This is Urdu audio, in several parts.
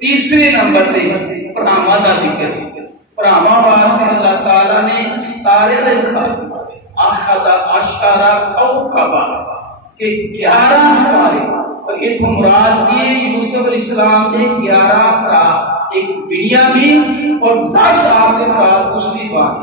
تیسرے نمبر تے پراواں دا ذکر، پراواں واسطے اللہ تعالی نے ستارے دا انتخاب، احد عشر کوكبا کہ 11 ستارے، اور یہ تو مراد یہ یوسف علیہ السلام کے 11 بھرا، ایک بنیامین اور 10 آپ کے بعد دوسری بات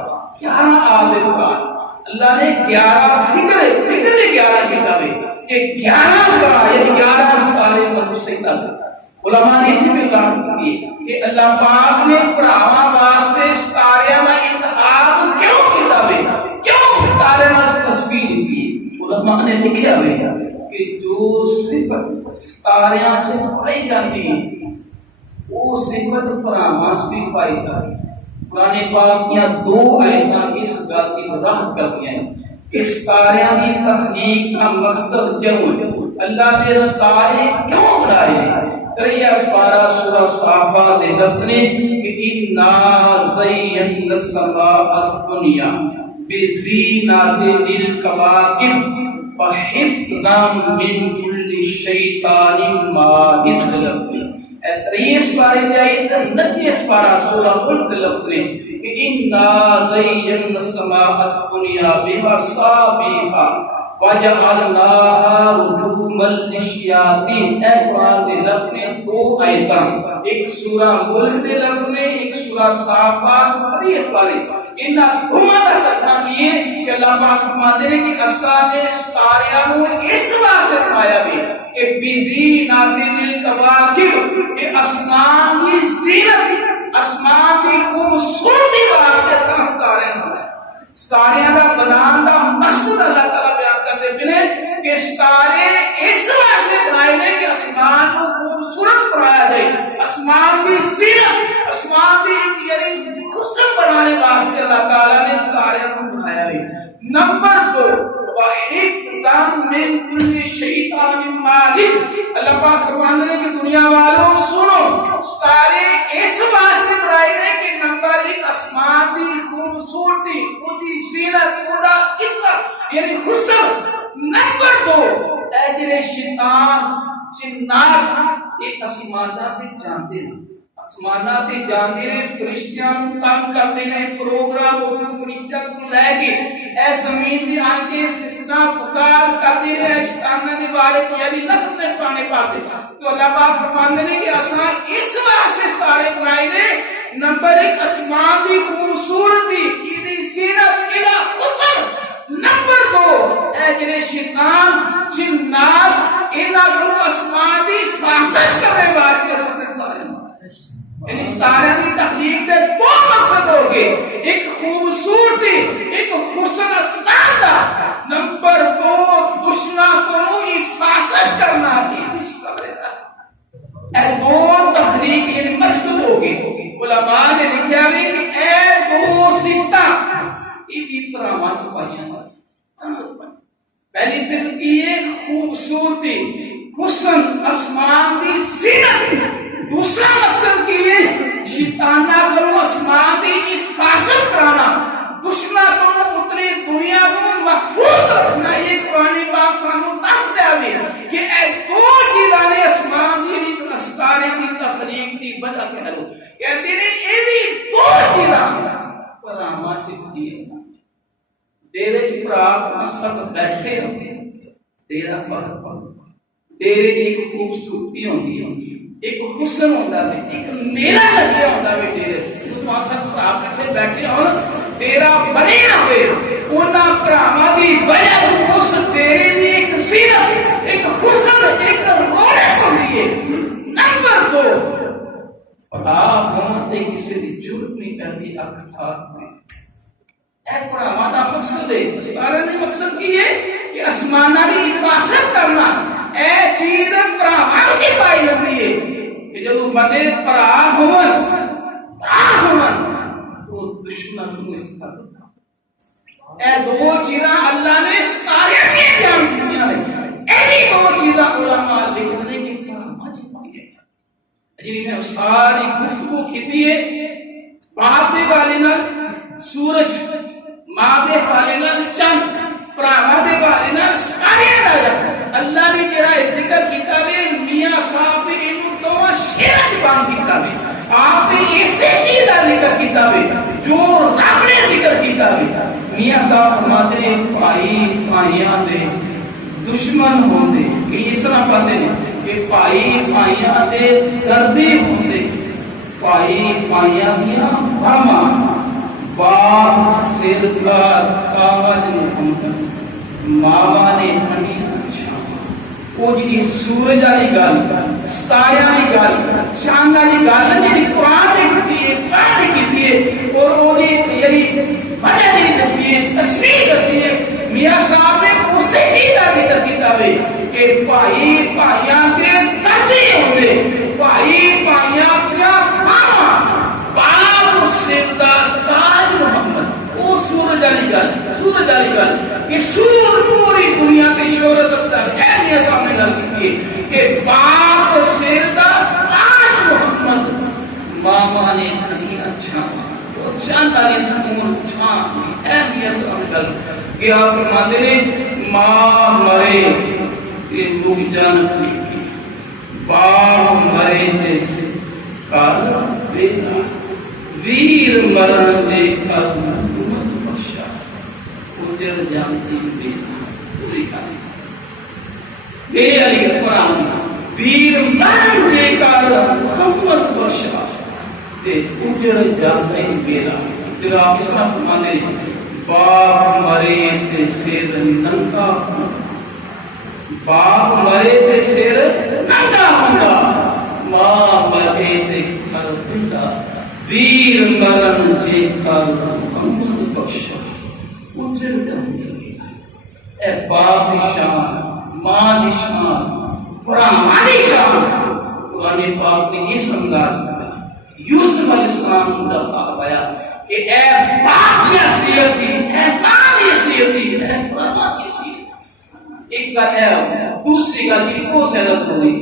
11 آپ کے بعد اللہ نے 11 فکر 11 کتابیں کہ 11 بھرا یعنی 11 ستارے پر سجدہ کرتا۔ علماء نے بھی بات کی کہ اللہ پاک نے پراواں واسطے ستاریاں دا انتخاب کیوں کتابیں کیوں ستارے نال تسبیح دی؟ علماء نے لکھیا ہے کہ جو صفت ستاریاں سے پائی جاتی ہے وہ صفت پراواں بھی پائی جاتی ہے۔ قرآن پاک کی 2 آیتاں اس بات کی وضاحت کرتی ہیں کہ ستاریاں کی تخلیق کا مقصد کیا ہے، اللہ نے ستارے کیوں بنائے ہیں۔ تریہ سپارہ سورہ صافات دے دفتنے کہ اِنَّا زَيَّنَّا السَّمَاءَ الدُّنْيَا بِزِینَةٍ لِلْكَوَاكِبِ وَحِفْظًا مِنْ كُلِّ شَیْطَانٍ مَارِدٍ۔ تریس پارے دے آئی نتیس پارا سورہ ملک لفظنے کہ اِنَّا زَيَّنَّا السَّمَاءَ الدُّنْيَا بِمَصَابِيحَ وَجَعَلْنَاهَا رُجُومًا لِلشَّيَاطِينِ۔ اے قرآن دے لفظ میں 2 آیتاں، ایک سورہ ملک دے لفظ میں، ایک سورہ صافات حدیث والے، انہاں دونوں دا مطلب یہ کہ اللہ پاک فرماتے ہیں کہ اساں نے ستاریاں نو اس واسطے بنایا ہے کہ بِزِینَةٍ لِلْكَوَاكِبِ کہ آسمان کی زینت، آسمان کی خوبصورتی واسطے ستارے بنائے۔ ستاریاں دا بنان دا مقصد اللہ تعالیٰ بیان کرتے ہیں کہ ستارے اس واسطے بنائے ہیں کہ آسمان کو خوبصورت بنایا جائے، آسمان کی زینت، آسمان کی یعنی حسن بنانے واسطے اللہ تعالیٰ نے ستارے کو بنایا ہے۔ نمبر 2 وَحِفْظًا مِنْ كُلِّ شَیْطَانٍ مَارِدٍ۔ اللہ پاک فرماتے ہیں کہ دنیا والوں سنو، ستارے اس واسطے بنائے ہیں کہ نمبر 1 آسمان کی خوبصورتی، ان کی زینت، ان کا عزت یعنی حسن۔ نمبر 2 اے جڑے شیطان جنات یہ آسماناں تے جاندے ہیں، آسماناں تے جاندے ہیں، فرشتیاں نوں تنگ کردے ہیں، پروگرام اوتھوں فرشتیاں تو لے کے اے زمین تے آن کے فتنہ فساد کردے ہیں شیطاناں دے بارے چ، یعنی لفظ نے قرآن پاک دے تو اللہ پاک فرماندے ہیں کہ اساں اس واسطے ستارے بنائے نے، نمبر 1 آسمان دی خوبصورتی، ایدی زینت، ایدا حسن۔ نمبر 2 اے جڑے شیطان جنات انہاں کو آسمان دی حفاظت کرنے واسطے ستارے یعنی ستارے کی تخلیق کے 2 مقصد ہو گئے، ایک خوبصورتی، ایک حسن آسمان کا، نمبر 2 دشمنوں کو حفاظت کرنا کی اے 2 تخلیق یعنی مقصد ہو گئے۔ علماء نے لکھا ہے کہ اے 2 صفتاں یہ بھی پراواں چ پائیاں ہیں۔ پہلی صفت کی ہے خوبصورتی، حسن، آسمان کی زینت۔ دوسرا مقصد کی ہے شیطانہ کو آسمان کی حفاظت کرانا، دشمنوں کو اتری دنیا کو محفوظ رکھنا۔ یہ قرآن پاک سانوں دس دیا ہے کہ اے 2 چیزاں نے آسمان کی ستارے کی تخلیق کی وجہ کہہ لو کہتے ہیں یہ بھی 2 چیزاں پراواں چ دیے ڈیرے چ پرا سب بیٹھے ہوتے ڈیرا پر ڈیرے کی ایک خوبصورتی ہوتی ہے، ایک حسن ہوتا ہے، ایک میلہ لگیا ہوتا ہے ڈیرے تو سب پرا کٹھے بیٹھے ہون ڈیرا بنے ہوئے انہاں پراواں دی وجہ اس ڈیرے دی ایک زینت، ایک حسن، ایک رونق ہوتی ہے۔ نمبر 2 پتا ہون تے کسی دی ضرورت نہیں پہنتی اکٹھا میں اے پراواں دا مقصد ہے۔ ستارے دا مقصد کی ہے کہ آسماناں دی حفاظت کرنا۔ اے چیز پراواں سے پائی جاتی ہے کہ جدوں بندے پرا ہون تو دشمن نوں حفاظت کرنا۔ اے 2 چیزاں اللہ نے ستارے دی بیان کیتیاں نے، اے 2 چیزاں علماء لکھنے کہ پراواں سے پائی جاتی جی میں ساری گفتگو کیتی ہے۔ باپ دے والے نال سورج، ماں دے والے نال چند، پراواں دے والے نال سارے راجا اللہ نے جڑا ذکر کیتا وے میاں صاحب نے اینو 2 شیراں چ بیان کیتا میاں صاحب فرماتے ہیں بھائی بھائیاں دے دشمن ہوندے کہ اس طرح کہتے ہیں کہ بھائی بھائیاں دے دردی ہوندے بھائی بھائیاں دیاں بھرما باپ سر کا کاغذ محمد ماما نے ہنی وہ جی سورج والی گل ستارے والی گل چاند والی گل جی قرآن نے کی ہے قرآن نے کی ہے اور وہ جی یعنی وجہ جی دسی ہے تصویر دسی ہے میاں صاحب نے اسی چیز کا ذکر کیا ہے کہ بھائی بھائیاں کے کچے ہوندے بھائی بھائیاں کا ماما باپ سیدہ تاج محمد وہ سورج والی گل کہ سور پوری دنیا کی شہرت تک ہے میاں صاحب نے گل کی ہے کہ باپ سیدہ تاج محمد ماما نے کھڑیاں چھاواں چاندہ نے سمور چھاں اہمیت عمل کیا فرماتے ہیں ماں مرے کہ لوگ جانتی باپ مرے جیسے کالا بینا ویر مرن دے کالا امت بخشا اجر جانتی بینا پوری کھائی میرے علی قرآن ویر مرن دے کالا امت بخشا اجر جانتے بینا جب آپ اس طرح فرماتے ہیں باپ مرے تے سیر ننگا باپ مرے تے سیر ننگا ہوندا ماں مرے تے کھر پنڈا ویر مرن جے کر محمد بخشا اجر جانتے بینا اے باپ دی شان ماں دی شان قرآن دی شان قرآن پاک نے اس انداز میں یوسف علیہ السلام کا خواب آیا کہ اے باپ کی اصلیت تھی اے ماں کی اصلیت تھی اے قرآن کی اصلیت ایک کا ہے دوسری کا جی کو سیدت ہوئی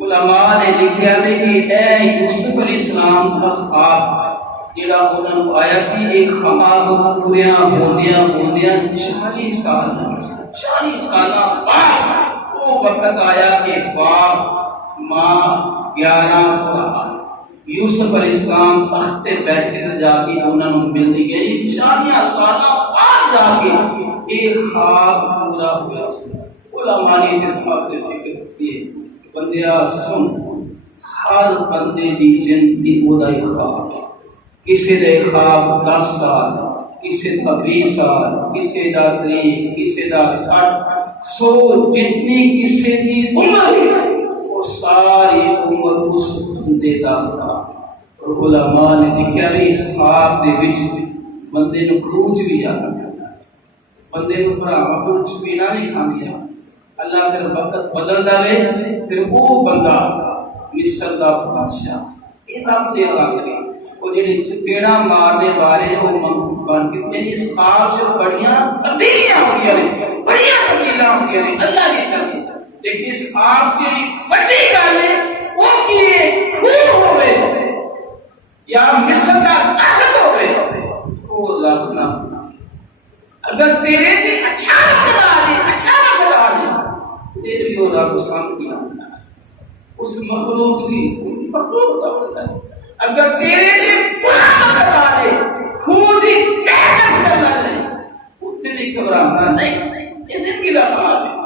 علماء نے لکھیا ہے کہ اے یوسف علیہ السلام کا خواب جڑا انہوں نے آیا سی ایک خواب پوریاں ہوندیاں 40 سال بعد وہ وقت آیا کہ باپ ماں 11 یوسف علیہ السلام تخت بیٹھے جا کے انہوں نے مل دی گئی 40 سال بعد جا کے ایک خواب پورا ہوا علماء نے اس خواب سے فکر کی بندیا سن ہر بندے دی زندگی وہ دا خواب کسی دے خواب 10 سال کسی دا 20 سال کسی دا 30 کسی دا 60 100 جتنی کسی دی عمر ہے ساری عمر اس بندے دا تھا اور علماء نے لکھا بھی اس خواب دے وچ بندے نو کروچ بھی آتا بندے نو بھراوا کروچ پینا نہیں کھاندیا اللہ پھر وقت بدل دے پھر وہ بندہ مصر دا بادشاہ یہ آپ دے آخری وہ جڑے چپیڑا مارنے والے وہ بن کے یعنی اس خواب سے بڑیاں تبدیلیاں ہو گیا بڑیاں تبدیلیاں ہو گیا اللہ کی طرف لیکن اس آپ کی بڑی گل ہے وہ کیے خون ہوئے یا مصر کا طاقت ہوئے وہ لگنا اگر تیرے تے اچھا وقت آ جائے تیرے بھی وہ رب سامنے آنا اس مخلوق کی مخلوق کا ہوتا ہے اگر تیرے سے برا وقت آ جائے خون کی طاقت چلنا نہیں اس سے بھی گھبرانا نہیں یہ زندگی کا حال ہے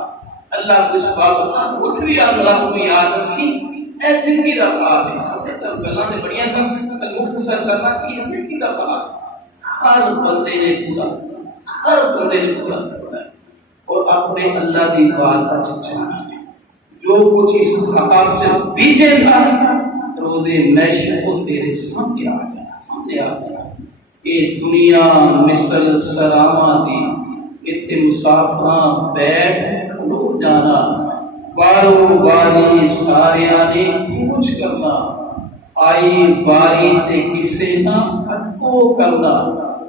اللہ کو اس بات اٹھ بھی اللہ کو یاد رکھی اے زندگی دا خواب ہے تب گلاں تے بڑیاں سن مختصر کرنا کہ یہ زندگی دا خواب ہر بندے نے پورا کرنا ہے اور اپنے اللہ دی بات کا چچانا ہے جو کچھ اس خواب سے بیجے گا روزے محشر کو تیرے سامنے آ جانا یہ دنیا مثل سراما دی اتنے مسافراں بیٹھ کھلو جانا بارو باری ساریاں نے پوچھ کرنا آئی باری تے کسے نہ ہٹو کرنا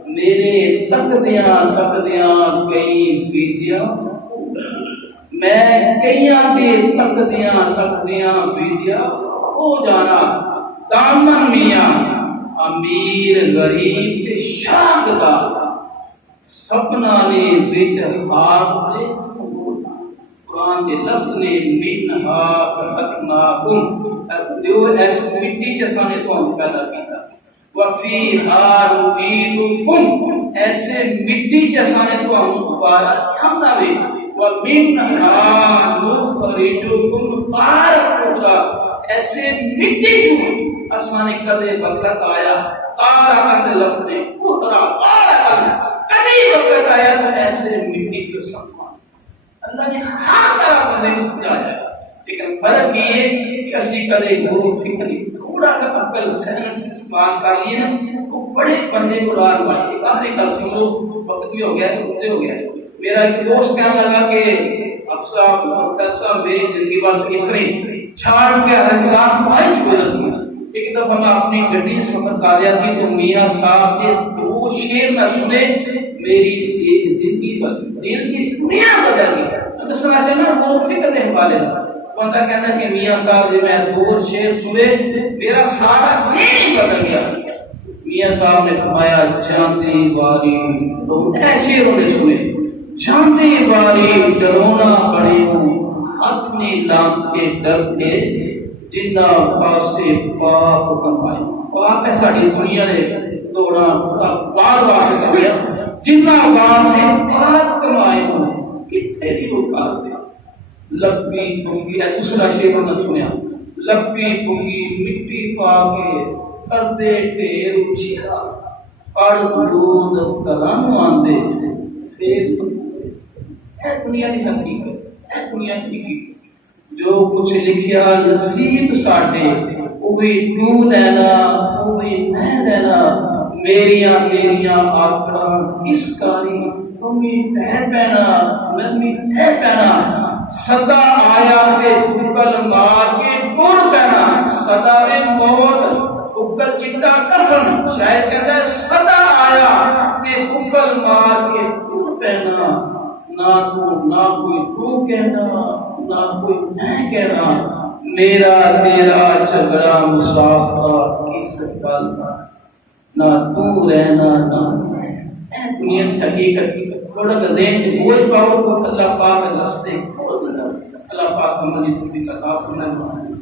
میرے تکدیاں کئی بیدیاں میں کئیاں دے تکدیاں بیدیاں ہو جانا دامن میاں امیر غریب تے شاک دا سپنا نے بچ ہاتھ دے سمونا قرآن کے لفظ نے منہا خلقناکم دیو ایسے مٹی جیسا نے تو پیدا کیا وفیہا نعیدکم ایسے مٹی جیسا نے تو ہم دوبارہ ہم دے وَمِنْهَا نُخْرِجُكُمْ تَارَةً ایسے مٹی جو اسانے کدے وقت آیا تارَةً لفظ اخرى تارَةً کدی وقت آیا تو ایسے مٹی کو سامان اللہ نے ہر طرح بندے کو سمجھایا لیکن فرق یہ کہ اسی کدے غور فکری تھوڑا کا عقل صحیح استعمال کر لیے نا تو بڑے بندے کو راہ ماری آخری کل سنو وقت بھی ہو گیا ہو گیا میرا ایک دوست کہنے لگا کہ افسر میری زندگی بس اس طرح چھاڑ کے حرکات پائی گزرتی ہے ایک دفعہ میں اپنی گڈی سفر کر رہا تھی تو میاں صاحب کے دو شعر میں سنے میری زندگی دل کی دنیا بدل گئی میں سنا چاہنا وہ فکر کے حوالے بندہ کہتا کہ میاں صاحب جب میں دو شعر سنے میرا سارا ذہن بدل گیا میاں صاحب نے فرمایا جانتی باری تو ایسے انہوں نے سنے جانتی باری ڈرونا پڑے ہوں اپنی لام کے ڈر کے جنہ پاسے پاپ کمائے پاپ ہے ساڑی دنیا نے دوڑا بار بار سے کمایا جنہ پاسے پاپ کمائے ہوں کتنے بھی وہ کارتے لپی پنگی ہے دوسرا شیخ نے سنیا لپی پنگی مٹی پاکے کردے ٹیر اچھیا پڑ دود کرم آندے پھر دنیا کی حقیقت دنیا کی حقیقت جو کچھ لکھیا نصیب ساڈے وہی تو لینا وہی میں لینا میریاں تیریاں آکڑاں کس کاری تمہیں تہ پینا نرمی تہ پینا صدا آیا کے بکل مار کے ٹور پینا صدا میں موت بکل چٹا کفن شاید کہتا ہے صدا آیا کہ بکل مار کے ٹور پینا نہ کوئی تو کہنا نہ کوئی میں کہنا میرا تیرا جھگڑا مسافر کس گل نہ تو رہنا نہ دنیا کی حقیقت تھوڑا سا ذہن بوجھ پاؤ تو اللہ پاک رستے اللہ پاک ہماری توفیق عطا فرمائے